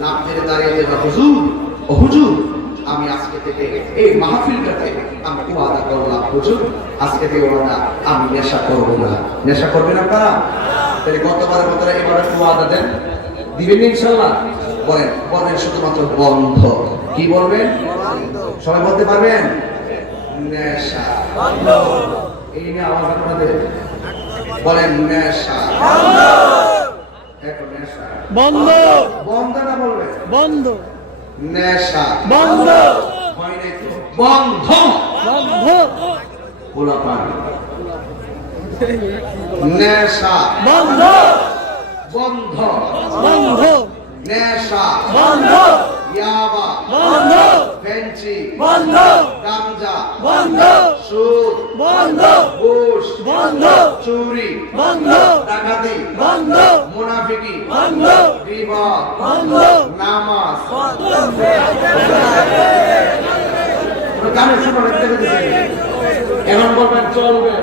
লাভ ছেড়ে দাঁড়িয়ে দেবা হুজুর ও হুজুর আমি আজকে থেকে এই মাহফিলটাতে আমি ওয়াদা করলাম হুজুর আজকে থেকে ওয়াদা আমি নেশা করবো না। নেশা করবেন আপনারা? তাহলে গতবারের মতো এবারে ওয়াদা দেন, দিবেন ইনশাআল্লাহ? বলেন বলেন শুধুমাত্র বন্ধ। কি বলবেন সবাই বলতে পারবেন? নেশা বন্ধ। এই নিয়ে আওয়াজ আপনাদের বলেন নেশা বন্ধ। এখন নেশা বন্ধ। বন্ধ না বলবেন বন্ধ। নেশা বন্ধ হয় নাই তো বন্ধ বন্ধ। বলা পান নেশা বন্ধ বন্ধ বন্ধ। নেশা বন্ধ। ইয়াবা বন্ধ। ফেন্সি বন্ধ। গাঞ্জা বন্ধ। সুদ বন্ধ। ঘুষ বন্ধ। চুরি বন্ধ। ডাকাতি বন্ধ। মুনাফিকি বন্ধ। রিবা বন্ধ। নামাজ বন্ধ। গানের সময় এখন বলবেন চলবে।